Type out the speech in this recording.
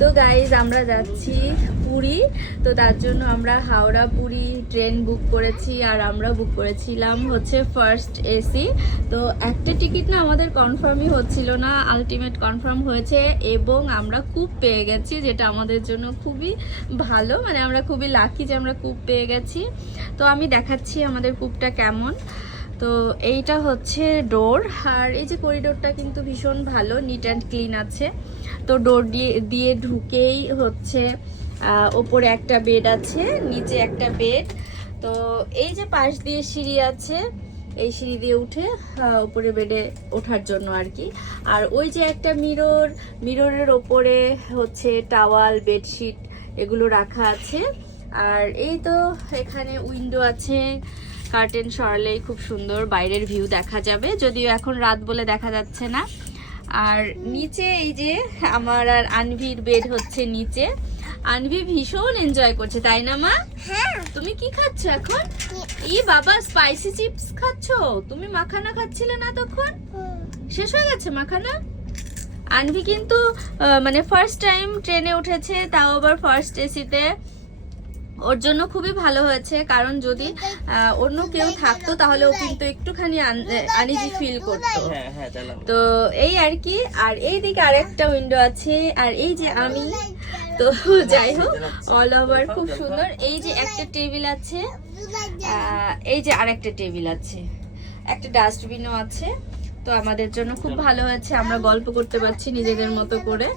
তো গাইজ আমরা যাচ্ছি পুরী, তো তার জন্য আমরা হাওড়া পুরী ট্রেন বুক করেছি আর আমরা বুক করেছিলাম হচ্ছে ফার্স্ট এসি। তো একটা টিকিট না আমাদের কনফার্মই হচ্ছিল না, আলটিমেট কনফার্ম হয়েছে এবং আমরা কূপ পেয়ে গেছি, যেটা আমাদের জন্য খুবই ভালো, মানে আমরা খুবই লাকি যে আমরা কূপ পেয়ে গেছি। তো আমি দেখাচ্ছি আমাদের কূপটা কেমন। তো এইটা হচ্ছে ডোর, আর এই যে করিডোরটা কিন্তু ভীষণ ভালো, নিট অ্যান্ড ক্লিন আছে। তো ডোর দিয়ে ঢুকেই হচ্ছে ওপরে একটা বেড আছে, নিচে একটা বেড। তো এই যে পাশ দিয়ে সিঁড়ি আছে, এই সিঁড়ি দিয়ে উঠে উপরে বেডে ওঠার জন্য আর কি। আর ওই যে একটা মিররের ওপরে হচ্ছে টাওয়াল, বেডশিট এগুলো রাখা আছে। আর এই তো এখানে উইন্ডো আছে, কার্টেন সরালেই খুব সুন্দর বাইরের ভিউ দেখা যাবে, যদিও এখন রাত বলে দেখা যাচ্ছে না। আর নিচে এই যে আমার আর আনভির বেড হচ্ছে নিচে। আনভি ভীষণ এনজয় করছে, তাই না মা? হ্যাঁ। তুমি কি খাচ্ছ এখন? ই বাবা, স্পাইসি চিপস খাচ্ছ? তুমি মাখানা খাচ্ছিলে না তখন? শেষ হয়ে গেছে মাখানা? আনভি কিন্তু মানে ফার্স্ট টাইম ট্রেনে উঠেছে, তাও আবার ফার্স্ট এসিতে। ওর জন্য খুবই ভালো হয়েছে, কারণ যদি অন্য কেউ থাকতো তাহলে ও কিন্তু একটুখানি আনইজি ফিল করতো। তো এই আর কি। আর এই দিকে আরেকটা উইন্ডো আছে, আর এই যে আমি, তো যাই হোক অল ওভার খুব সুন্দর। এই যে একটা টেবিল আছে, এই যে আরেকটা টেবিল আছে, একটা ডাস্টবিনও আছে। তো আমাদের জন্য খুব ভালো হয়েছে, আমরা গল্প করতে পারছি নিজেদের মতো করে।